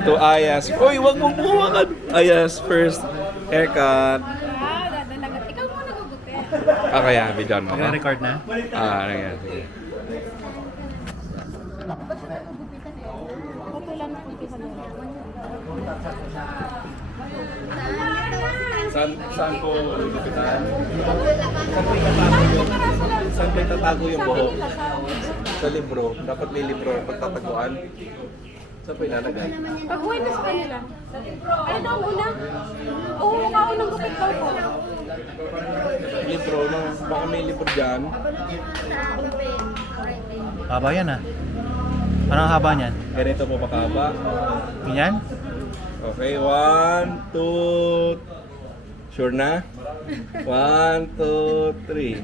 To Ayas. Uy, wag mong buwakan. Ayas first haircut. Dadalagat. Ikaw muna gugupit. Kaya, bidyan mo. Nag-record na? Nangyari. Sige. Putulan ko kisa na. Saan ko lupitan? Saan ko itatago yung buhok? Sa libro. Dapat may libro na pagtataguan. Saan ko ilalagay? Pag uwi na sa kanila. Ano daw una? Oo, kaunang gupit daw po. Libro, no? Baka may libro dyan. Haba yan ah. Parang haba niyan. Ganito po makaba. Ganyan? Okay, 1, 2... Sure na? 1, 2, 3.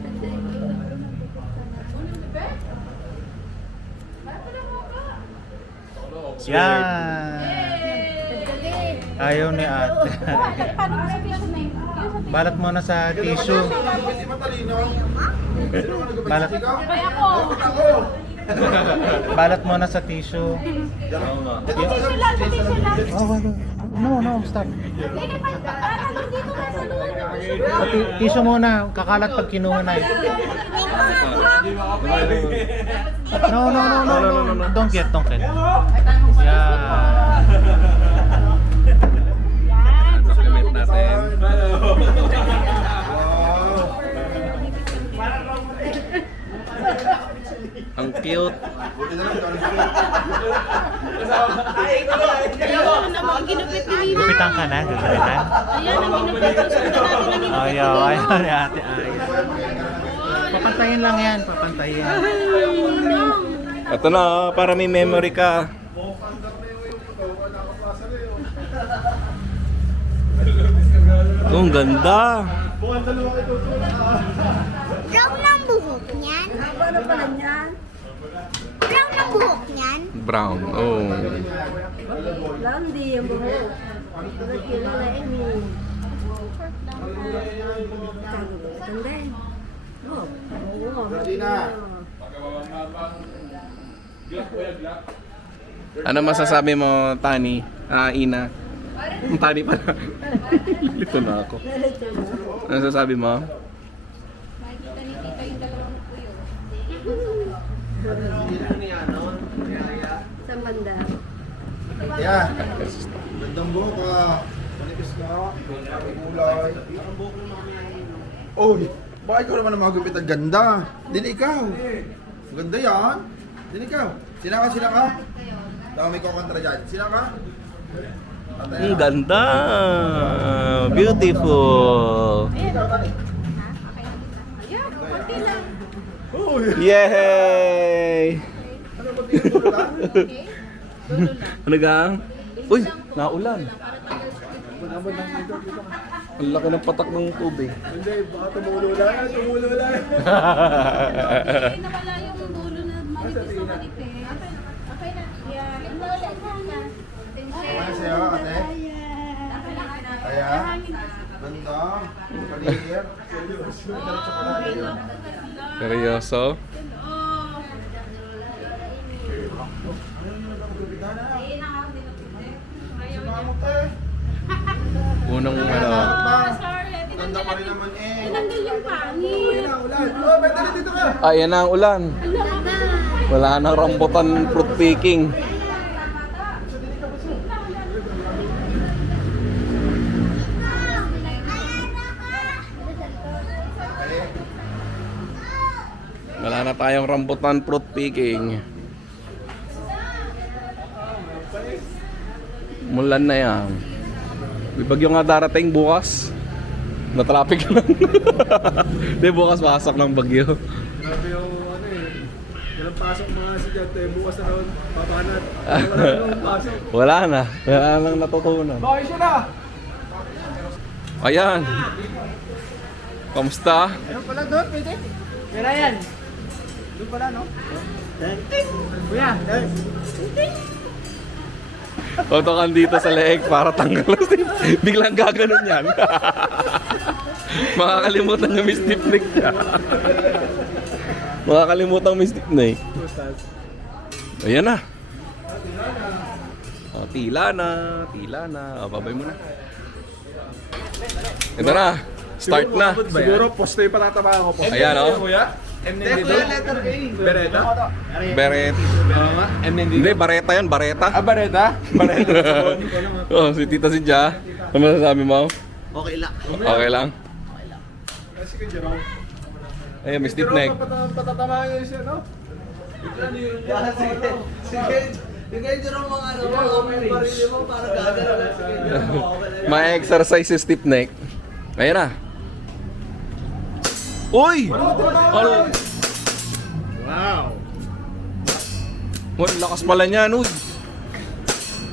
Yan. Ayaw ni ate. Paano mo sa tissue na yun? Balat mo na sa tissue. Balat, Ay ako! balat mo na sa tissue. Tissue lang, sa tissue lang. Oh, wait, wait. No, stop. Dito na sa loob. Tissue muna. Kakalat pag kinuha na eh. No. Don't get. Yeah. Supplement natin. Ang cute. Ayun naman, ginupit ni Nina. Gupitan ka na, gupitan. Ayan, ang ginupit. Susunod natin ang ginupit. Ayaw ni ate. Papantayin lang yan, papantayin. Ito na, para may memory ka. Oh, ang ganda. Brown ang buhok niyan. Ano pala niyan? Brown ang buhok niyan. Brown. Oh. Brown di yung buhok. Bakit kilalain mo? Tanda. Oh, Ano masasabi mo, Tani? Ina? Ang Tani pala. Lito na ako. Ano masasabi mo? Makikita ni Tita yung dalawang puyo. Sa banda. Yeah. Gandang buhok ka. Manipis na. Kulay. Uy, bakit ikaw naman ang magupit ang ganda? Din ikaw. Ganda yan. Din ikaw. Sina ka? Daw may kukontra dyan. Sina ka? Ang ganda. Beautiful. Ayan, konti lang. Uy. Yay! Ano ba tingin ka? Ano gang? Uy, naulan. Ang laki ng patak ng tubig. Hindi, baka tumulo lang. Ay, nawala yung dulo na manipis na manipis. Okay na. Yan. Ano sa'yo, ate? Kaya? Ganda. Kaligir. Diretso ka na. Seryoso? Sumamot eh. Unang ano. Sorry, Ganda pa rin naman eh. tinanggal yung pangit. Ulan. Oh, may dali dito ka. Ayan na ang ulan. Wala nang rambutan fruit picking. Wala na tayong rambutan fruit picking. Mulan na yan. May bagyo nga darating bukas. Na-traffic lang. Di bukas pasok ng bagyo. Grabe yung ano eh. Walang pasok mga estudyante. Bukas na raw papanat. Wala nang pasok. Wala na. Wala nang natutunan. Bakit siya na? Ayan. Kamusta? Ayun pala doon, pwede. Kaya yan. Doon pala, no? Kuya, Totokan dito sa leeg para tanggal. Biglang gaganon yan. Makakalimutan yung may stiff neck niya. Makakalimutan yung may stiff neck. Ayan na. Tila na. O, babay mo na. Ito na. Start na. Siguro poste yung patatama ako po. Ayan, o. Beretta? Beret. Hindi, bareta yan, bareta. Ah, Baretta? Baretta. Oh, si Tita Sidja. Ano masasabi mo? Okay lang. Okay lang? Ayun, may stiff neck. Patatama yun siya, no? May exercise si stiff neck. Ayun na. Uy! Ano? Wow. Uy, lakas pala niyan, uy.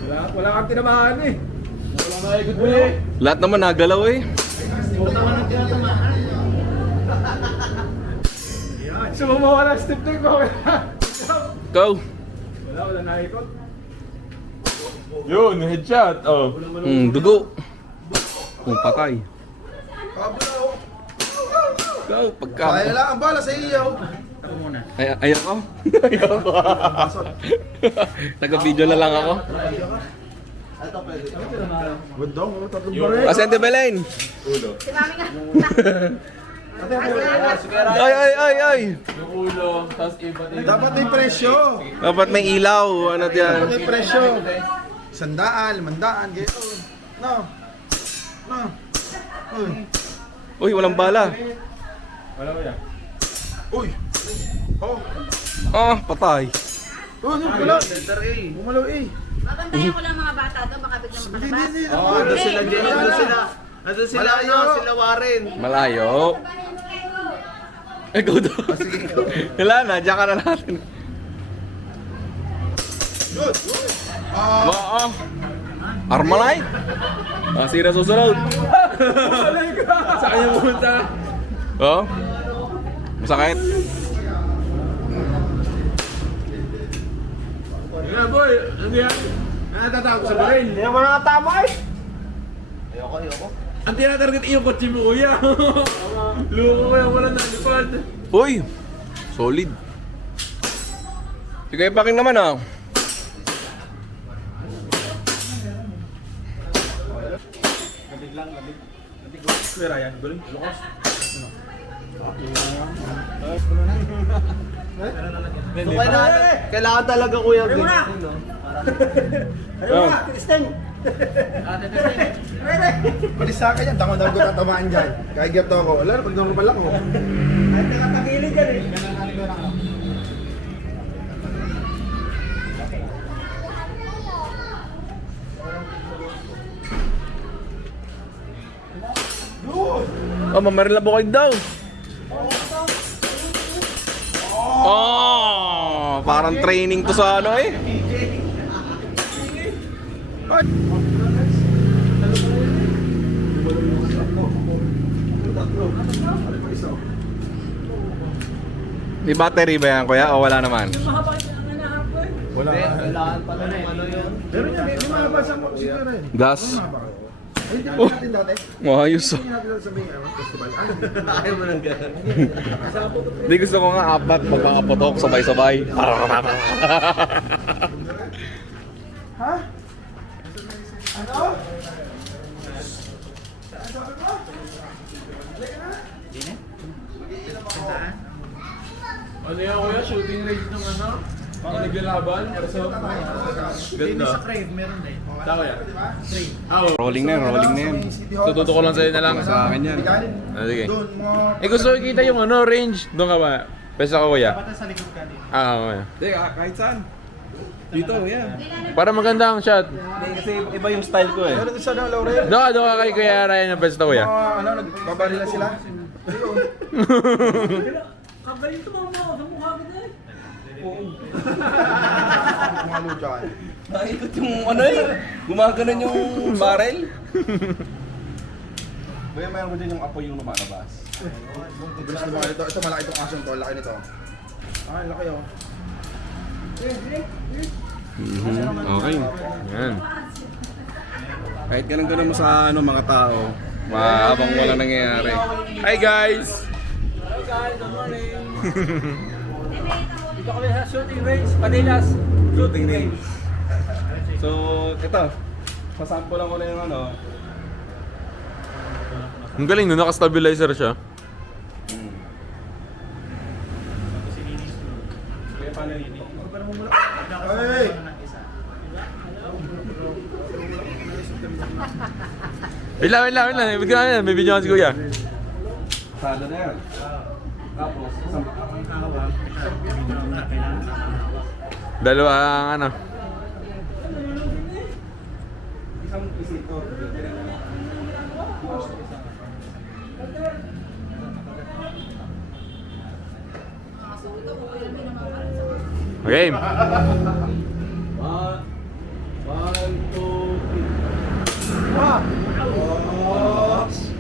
Wala kang tinamahan eh. Wala maikot mo eh. Lahat naman nagalaw eh. So mawala step na ko. Go! Wala naikot. Yun, headshot. Oh. Dugo. Patay. Go, pagka. Kaya lang ang bala sa iyo. Ayaw ko. Ayaw ko. Taga-video na lang ako. Gandong, tatlong baril. Asente Belen. Ay. Dapat may presyo. Dapat may ilaw. Ano Dapat diyan? may presyo. 100, 500, gano'n. No. Uy, walang bala. Wala ko yan. Uy. Oh. Ah, patay. Oh, no, wala. Bumalaw eh. Babantayan ko lang mga bata doon, baka biglang makalabas. Hindi. Doon sila, Jenny. Doon sila, Malayo. sila Warren. Malayo. Ikaw daw. Wala na, diyan ka na natin. Good. Oo. Armalite. Sira susunod. Sa kanya pumunta. Oo. Masakit. Yan boy, ano yan? Natatakot sa baril. Hindi naman nakatama eh. Ang tinatarget iyo kotse mo kuya. Luko ko yan, wala nalipad. Uy. Solid. Sige, packing naman ah. Kuya Ryan, guling. Lukas. Kailangan talaga kuya. Palis sa akin yan. Takot ko tatamaan dyan. Kaya gito ako. Wala na, pag normal ako. Oh, mamarila bukid daw. Oh, parang training to sa ano eh. May battery ba yan, kuya? O wala naman? Wala. Kailangan pala na yun. Pero yan, may mabasa mo siguro rin. Gas? Ay, hindi natin dati. Ayos oh. Hindi natin sabihin, festival. Ayaw mo nang gano'n. Hindi gusto ko nga apat magkakapotok sabay-sabay. Ha? Ano? Ano yan kuya? Shooting range ng ano? Mga naglalaban? Airsoft? Ganda. Sa Crave, meron na eh. Saan kuya? Rolling na yan. Tututo ko lang sa'yo na lang. Sa akin yan. Ah, sige. Doon, mga... Eh gusto ko kita yung ano, range. Doon ka ba? Pesa ka kuya? Dapat sa likod ka din. Kuya. Hindi, kahit saan. Dito, yan. Para maganda ang shot. Kasi iba yung style ko eh. Meron sa Laurel. Doon ka kay Kuya Ryan ng pesta kuya. Ano, nagbabarila sila. Ayun. Kumalo dyan. Nakikot yung ano eh. Gumaganon yung barrel. Kaya mayroon ko dyan yung apoy yung lumalabas. Bilis na mga ito. Ito malaki itong aso nito. Laki nito. Ay, laki oh. Okay. Yan. Kahit ganun mo sa ano, mga tao, habang wala nangyayari. Hi guys! Dito kami sa shooting range, Panilas. Shooting range. So, ito. Pasample lang ko na yung ano. Ang galing no, naka-stabilizer siya. Kaya paano yun? Hey! Wait lang. Bigyan na yan. May video si Kuya. Sada na yan. Tapos, isang Dalawa ang ano. isang isito. Game. One, two, three.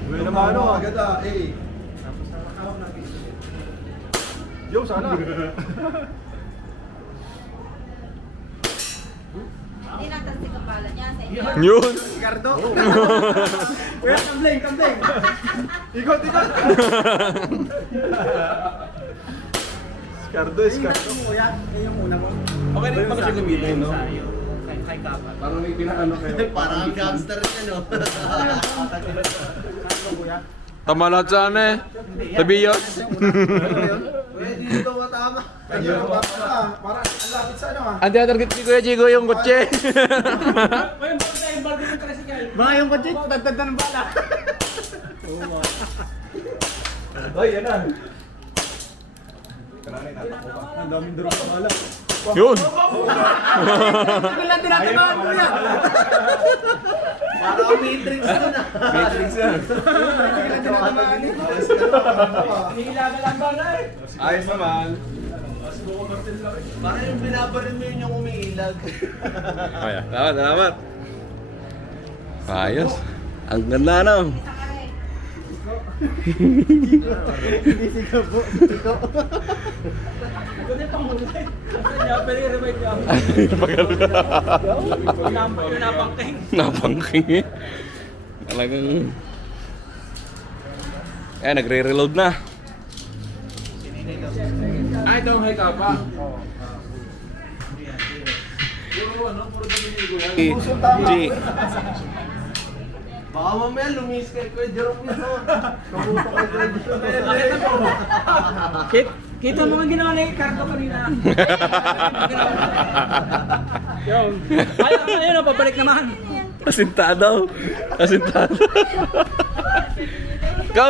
Uy naman ano, agad ah. Eh. Yo, sana. Hindi natastik ang bala niya sa inyo. Yun. Ricardo. Uy, kambling. Ikot. Ricardo. Okay rin pa kasi gamitin, no? Parang may pinaano kayo. Parang ang gangster niya, no? Tama lahat sa ano eh. Tabiyos. Pwede dito matama. Kanya na para ang lapit sa ano ah. Ang tinatarget ni Kuya Chico yung kotse. Baka yung kotse, tagtag ng bala. Ay, yan na. Ang daming drone sa bala. Yun. Ito lang tinatamaan mo yan. Parang matrix ko na. Matrix yan. Ayos naman. Parang yung binabarin mo yun yung umiilag. Kaya. Salamat. Ayos. Ang ganda na. Napangking eh. Talagang... nagre-reload na. Ay, ito ang hika pa. G. Baka mamaya lumis kay Kuya Jerome na. Kamuto kay Kuya Kita mo ang ginawa ni Ricardo kanina. Yun. Ayun, pabalik naman. Asintado. Go!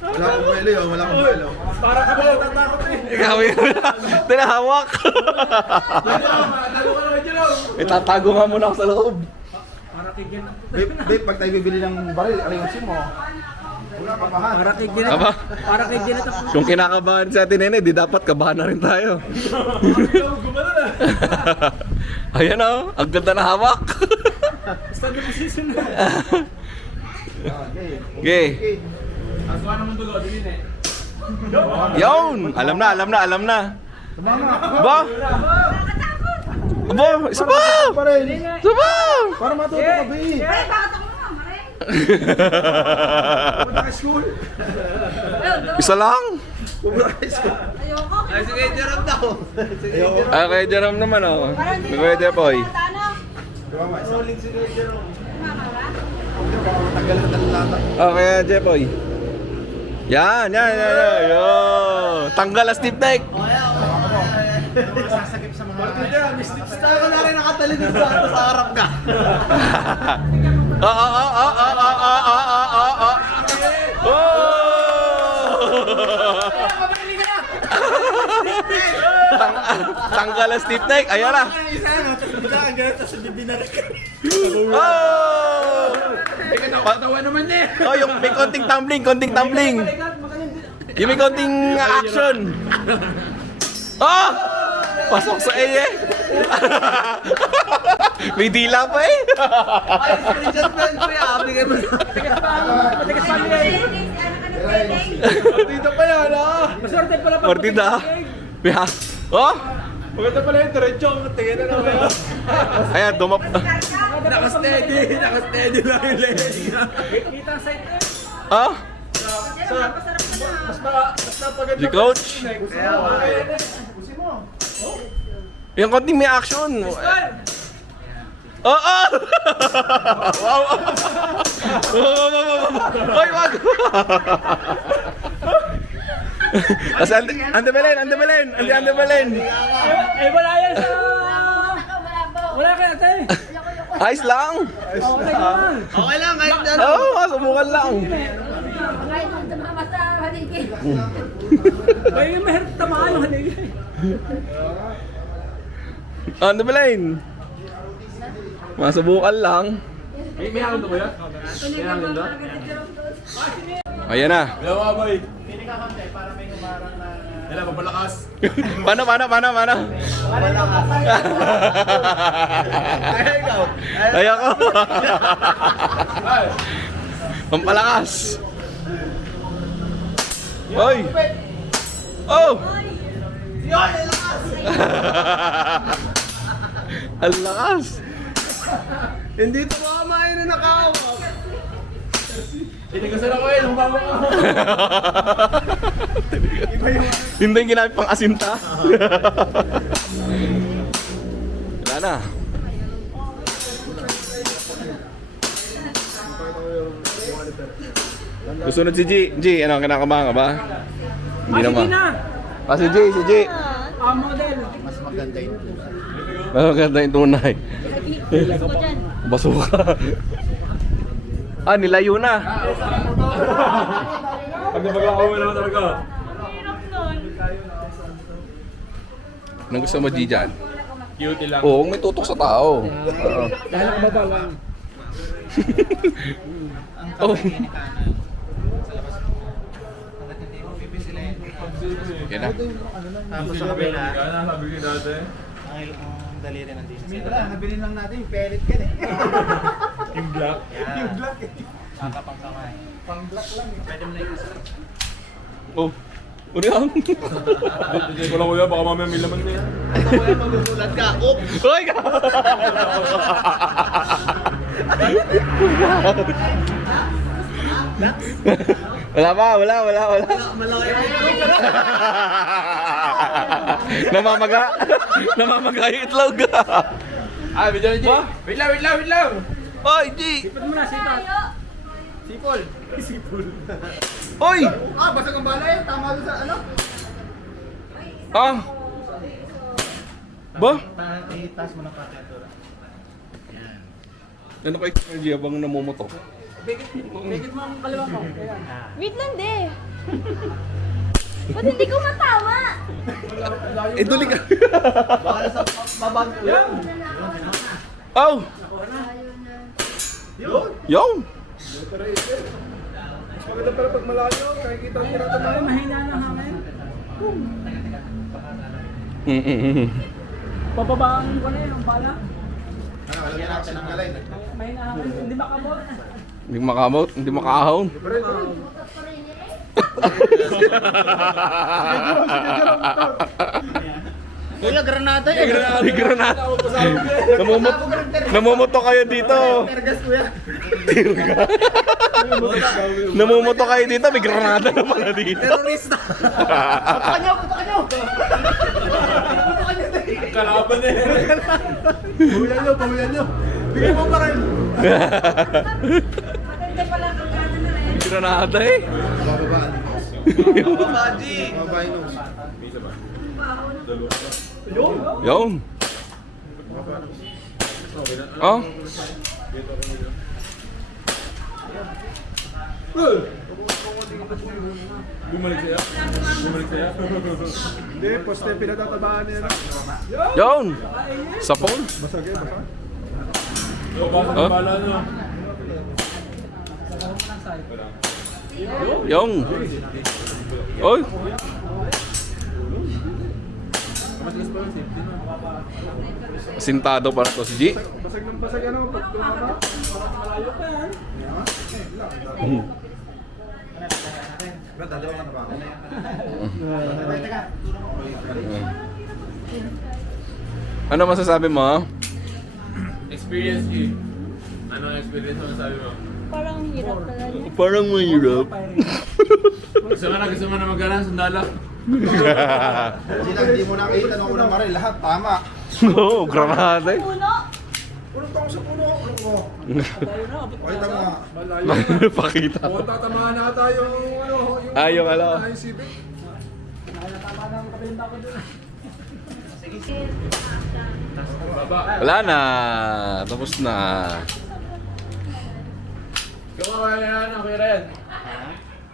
Wala akong buwelo yun, wala akong buwelo. Para ka ba natatakot eh. Ikaw yun. Tinahawak. Itatago nga muna ako sa loob. Babe, pag tayo bibili ng baril, ayusin mo. Wala kabahan. Aba, Para kay Ginat ako. kung kinakabahan sa atin nene, di dapat kabahan na rin tayo. Ayan o, ang ganda na hawak. Stand up position na. Okay. Yun! Alam na. Ba? Aba, isa pa! Baril! Isa pa! Para matuto ka, babe. Ay, bakit ako mo, Maray? Punta ka school. Isa lang? Ayoko. Ay, sige, Jerome daw. Ah, kay Jerome naman o. Pwede po eh. Diba ma, isa? Uling si Kuya Jerome. Matagal na talalata. Okay, Jepoy. Yan. Tanggal ang stiff neck. Sasagip sa mga... Basta ko na rin nakatalin sa harap ka. Tanggal ang stiff neck. Ayan na. Oh! Patawa naman niya. Oh, yung may konting tumbling. Yung may konting action. Oh! Pasok sa A eh. May dila pa eh. Ay, screenshot mo yun, Kuya. Bigay mo na. Matigas pa niya eh. Dito pa yan, ah. Maswerte pala pa. Partida. Oh! Maganda pala yung diretso. Tingin na naman yun. Ayan, dumap. Nakasteady lang yung legs niya. Kita ang site eh. Oh! Mas napaganda Si coach. Kaya, okay. Yung konting may action. Oo! Wow! Hoy, wag! Kasi Ante Belen! Eh, wala yan sa... Wala ka natin. Ayos lang! Okay lang, kahit na. Oo, sumukan lang. Ay, mahirap tamaan yung hanig. Ante Belen! Masubukan lang. May hangin to kuya? May hangin to? Ayan na. Hello mga boy. Kailan mapalakas? Paano? Ayoko. Pampalakas. Hoy. Oh. Ang lakas. Hindi tumama yun na nakawak. Tinigasan ako eh, lumbawa ka. Hindi yung ginamit pang asinta. Wala na. Susunod si G. G, ano, kinakabahan ka ba? Hindi naman. Ah, si G. Model. Mas maganda yung tunay. Basuka. Ah, nilayo na. Pag napag-akawa naman talaga. Anong gusto mo, G, dyan? Cute lang. Oo, may tutok sa tao. Oo. Dahil ako baba lang. Oh. Yan na. Tapos sa kabila. Sabi ko dati. Wala, nabili lang natin yung pellet ka eh. Yung black. Yung black eh. Pang black lang eh. Pwede mo na yung isa. Oh. Ano yan? Hindi ko lang kuya, baka mamaya may laman na yan. Kuya, magugulat ka. Oops! Hoy! Wala pa, wala. Malaki yung Namamaga yung itlog. Ah, video na G. Wait lang. Hoy, G! Sipat mo na, sipat. Sipol. Hoy! Ah, basag ang bala yan. Tama doon sa ano? Ah! Ba? Itaas mo na patentura. Ano kay energy habang namumutok? Bigit mo ang kaliwa mo. Ayan. Wait lang, de. Ba't hindi ko matawa? Eh, duli ka. Baka nasa babag ko yan. Oh! Yung! Mas maganda pala pag malayo. Kaya kita ang tira tayo. Mahina na hangin. Pababaan ko na yun, ang bala. Ano, lagyan natin ng galay. Mahina hangin. Hindi makamot. Hindi makamot, hindi makaahon. Kuya, granada May granada. Namumuto kayo dito. Tergas, kuya. Namumuto kayo dito, may granada na pala dito. Terorista. Puto ka nyo. Kalaban na yan. Pahuyan nyo. Bigay mo pa rin. Matanda pala ang kagana na rin. May granada eh. Bababaan. Babaji. Bababain mo. Yung. Oh. Bumalik siya. Hindi, poste pinatatabaan niya. Yung. Sa phone. Baka bala nyo. Yung. Oy. Sintado para to si G. Basag ng basag ano, pag tumama. Malayo pa yan. Dalawa ka na ba ako? Ano masasabi mo? Experience G. Ano ang experience mo sabi mo? Parang hirap talaga. Parang mahirap. Gusto mo na magkaroon sandala? Sila, hindi mo nakita nung unang maril. Lahat tama. Oo, granada eh. Puno. Ulong ako sa puno. Ulong ko. Pakita mo nga. Malayo. Pakita. Mukhang tatamaan na tayo yung Yung ano. yung civic. Baba. Wala na. Tapos na. Ikaw kaya yan, okay rin.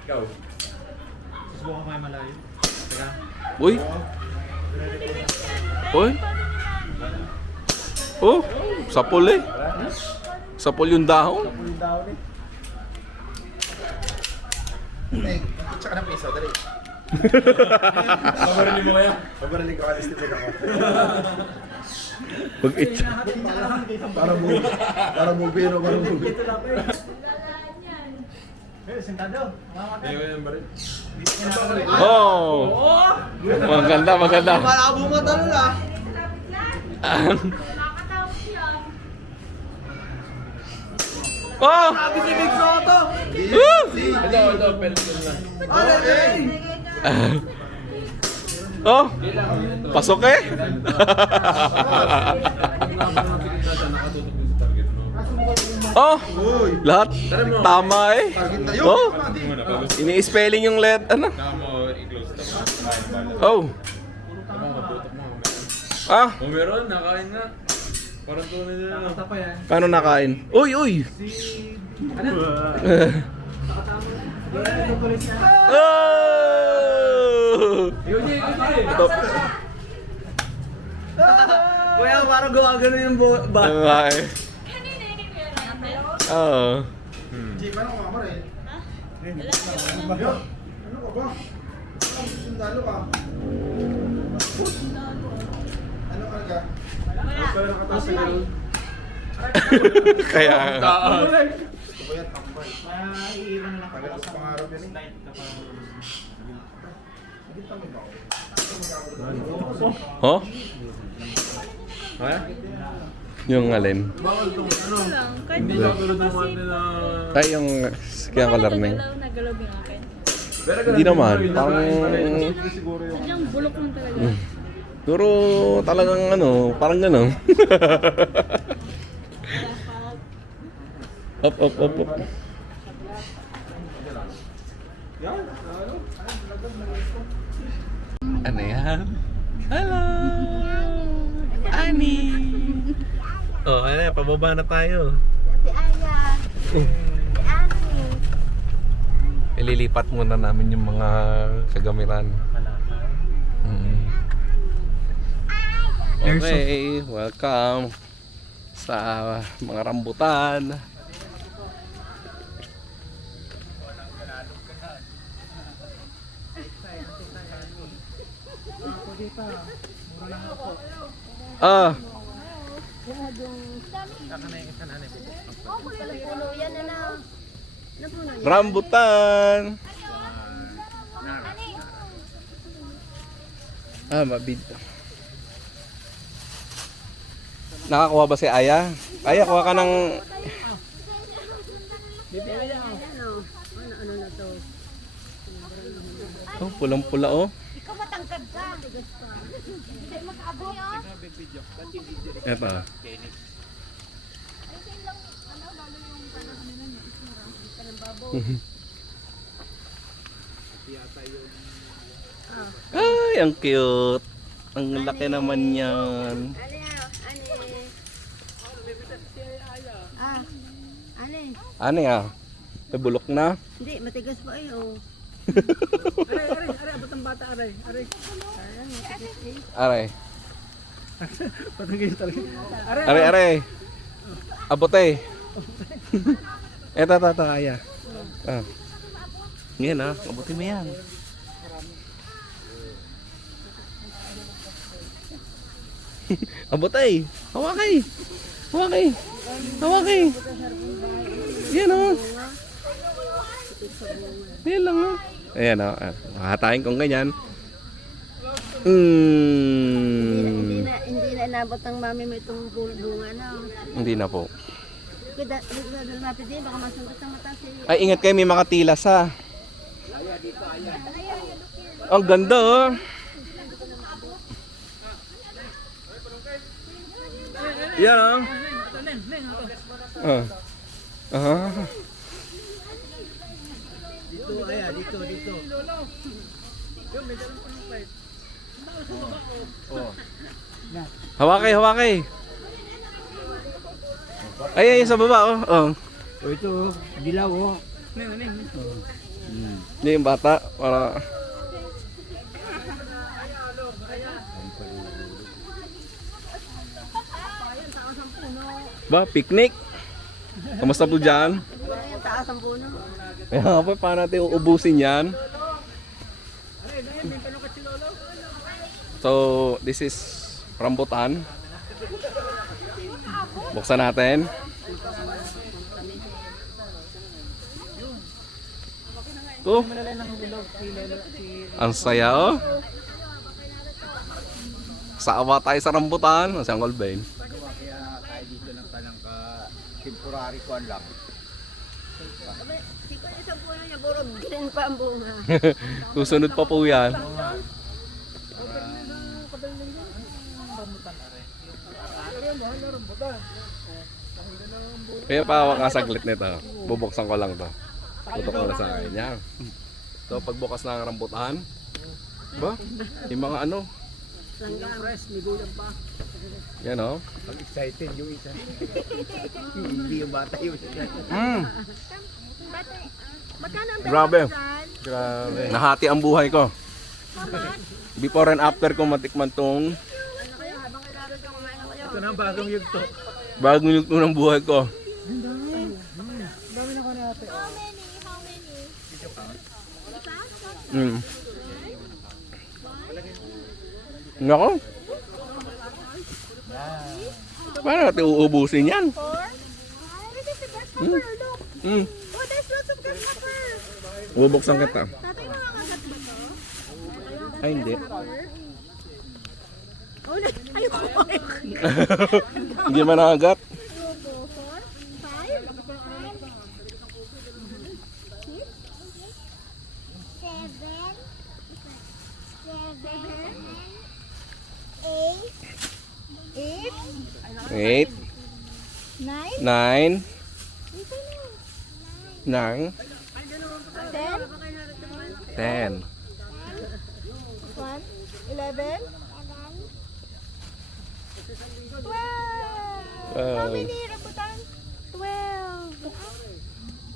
Ikaw. Uy. Uy. Oh, sapol eh. Sapol yung dahon. Hey, tsaka ng piso, dali. Pabarili mo kaya? Pabarili ko, alis din ako. Pag-itsa. Para bubiro. Ayaw yan ba rin? Oh. Maganda. Malabo mo talo na. Oh! Sabi si Big Soto. Woo! Ito, pencil na. Ano eh? Oh! Pasok eh! Oh! Lahat tama eh. Oh! Ini-spelling yung ano? Oh! Ah! Oh, meron, nakain na. Parang tunay nila lang. Paano nakain? Uy! Oh! Top. Kuya, parang gumagano yung ba? Nga eh. Oo. Di ba nang mama rin? Ano ka ba? Sundalo ka. Ano ka ka? Kaya Gusto ko yan, tambay. Tagal ko sa pangarap yan eh. Naging tamid ako. Oh? Yung alin? Bakit itong ano? Hindi ka tulad ng mga na... Ay, yung kaya color na yun. Nagalaw yung akin. Hindi naman. Parang... Sadyang bulok lang talaga. Pero talagang ano, parang gano'n. Up. Ano yan? Hello! Ani! Oh, ano yan? Pababa na tayo. Si Aya. Si Ani. Ililipat muna namin yung mga kagamitan. Okay, welcome sa mga rambutan. Ah, Oh, kuya, puno yan na. Napuno yan. rambutan. Ah, mabid. Nakakuha ba si Aya? Aya, kuha ka ng... Ano na to? Oh, pulang-pula oh. Ikaw matangkad ka. Hindi makaabot. Eto. Ay, ang cute. Ang laki naman yan. Ano ya? May bulok na? Hindi, matigas pa eh, oh. Aray, abot ang bata, aray. Aray. Patanggal talaga. Aray. Abot eh. Eto, Aya. Ah. Ngayon ah, abutin mo yan. Abot eh. Hawakay. Yan oh. Yan lang oh. Ayan oh. Hahatain kong ganyan. Hindi na inabot ng mami mo itong bunga na. Hindi na po. Kaya dahil natin din, baka masungkot ang mata si... Ay, ingat kayo, may makatilas ha. Ang ganda oh. Yan oh. Ah. Ah. Hawakay, hawakay. Ay, ay, sa baba, oh. Oh. O ito, dilaw oh. Hindi yung bata, para... Ba, picnic? Kamusta po dyan? Kaya nga po, paano natin uubusin yan? So, this is rambutan. Buksan natin. Ito. Ang saya, oh. Saawa tayo sa rambutan. Ang Uncle Ben. Kaya tayo dito ng kanang temporary ko lang. Susunod pa po yan. Kaya pa makasaglit nito. Bubuksan ko lang to. Tutok ko lang sa akin. Yan. So pagbukas ng rambutan. Ba? Yung mga ano. Yan oh. Excited yung isa. Hindi yung bata yung isa. Grabe. Grabe. Nahati ang buhay ko. Before and after ko matikman tong Ito na ang bagong yugto. bagong yugto ng buhay ko. Mm. Nako. Paano natin uubusin yan? Mm. Mm. Oh, there's lots of grasshopper. Bubuksan kita. Tatay, nakakagat ba to? Ay, hindi. Oh, ayoko. Hindi man nakagat. 2, 4, 5, 8, 9, 9, 9, 10. 10, 1, 11, 12. How many rambutan? 12.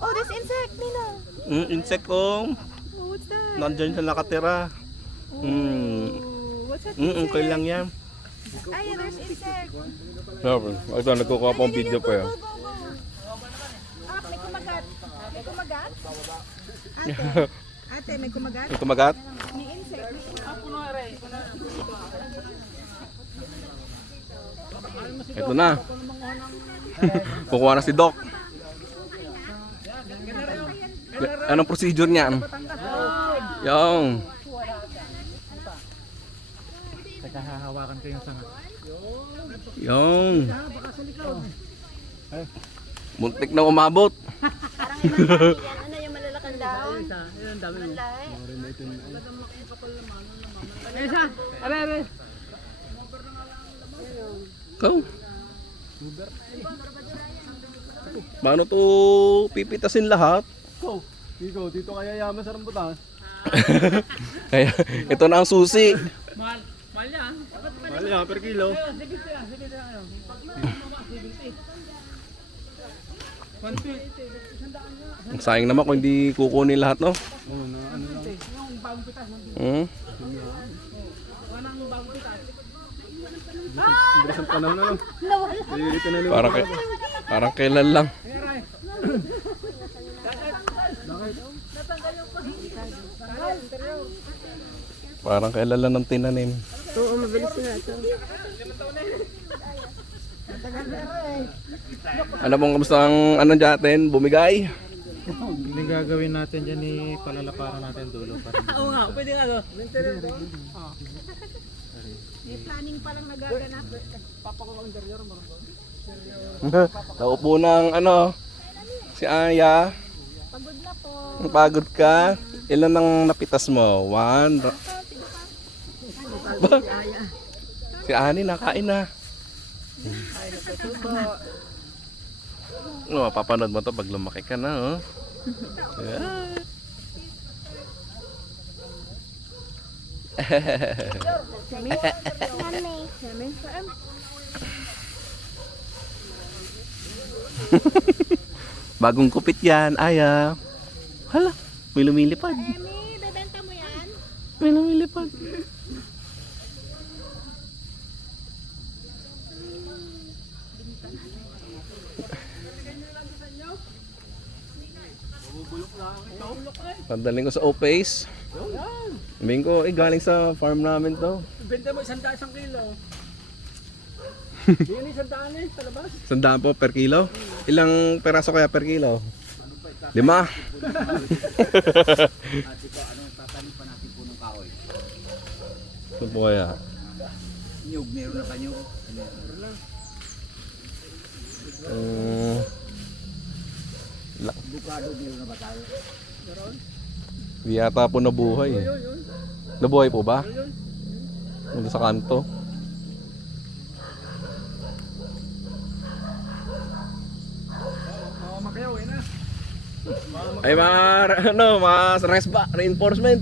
Oh, there's insect, Nina. Insect ko. Oh, what's that? Nandyan siya nakatira. Oh, what's that Okay lang yan. Ay, there's insect. Ito, nagkukuha pa ang video pa yan. Go, go, go. Ah, may kumagat. May kumagat? Ate. Ate, may kumagat? Ito magat? May insect. Ito na. Kukuha na si Doc. Anong procedure niyan? Yung. Teka, hahawakan ko yung sanga. Yung. Muntik na umabot. Parang yung ano yung malalakang daon. Ayun, dami mo. Malay. Ikaw. Paano to pipitasin lahat? Ikaw, dito kaya yaman sa rambutan. Kaya, ito na ang susi. Mahal yan, per kilo. Sayang naman kung hindi kukunin lahat, no? Oo, na ano lang. Hmm? Bilis ang panahon na lang. Lilito na lang. Parang kailan lang. Parang kailan lang ng tinanim. Oo, mabilis na ito. Ano bang kamusta ang ano natin? Bumigay? Hindi gagawin natin dyan palalakaran natin dulo. Oo nga, pwede nga. May planning pa lang nagaganap. Naupo ng ano? Si Aya. Pagod na po. Pagod ka? Ilan ang napitas mo? 1? Si Ani nakain na. Oh, mapapanood mo to pag lumaki ka na, oh. Yeah. Bagong kupit yan, Aya. Hala, may lumilipad. Emi, bebenta mo yan? May lumilipad. Pandaling ko sa O-Pace. Sabihin ko, galing sa farm namin to. Benta mo 100 kilo. Yan 100 eh, sa labas. 100 po per kilo? Ilang peraso kaya per kilo? 5. Ito po kaya? Nyug, meron na ba nyug? Bukado, meron na ba tayo? Di yata po nabuhay eh. Nabuhay po ba? Mula sa kanto. Makayaw eh na. Ay mga reinforcement.